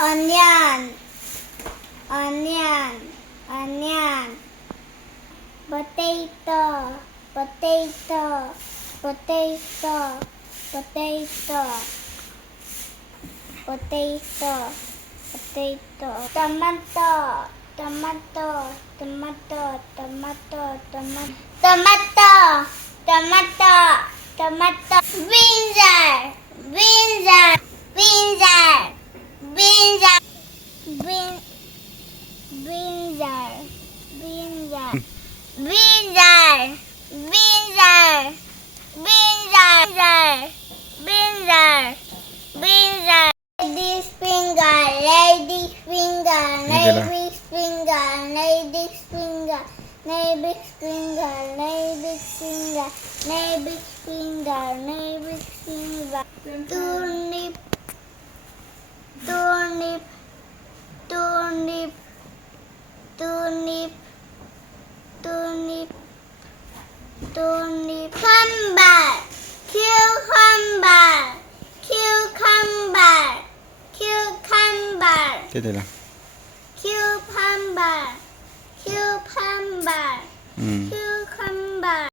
onion, onion, onion. Potato, potato, potato, potato, potato, potato. Tomato, tomato, tomato, tomato, tomato, tomato, tomato, tomato. Brinjal, brinjal, brinjal, brinjal, brinjal, brinjal, brinjal, brinjal, brinjal, brinjal, brinjal. Lady's finger, lady's finger, lady's finger, lady's finger, lady's finger, lady's finger, lady's finger, lady's finger. Turnip, turnip, turnip, turnip, turnip, turnip. Cucumber, cucumber, cucumber, cucumber, Dito lang. cucumber, cucumber, Mm. cucumber.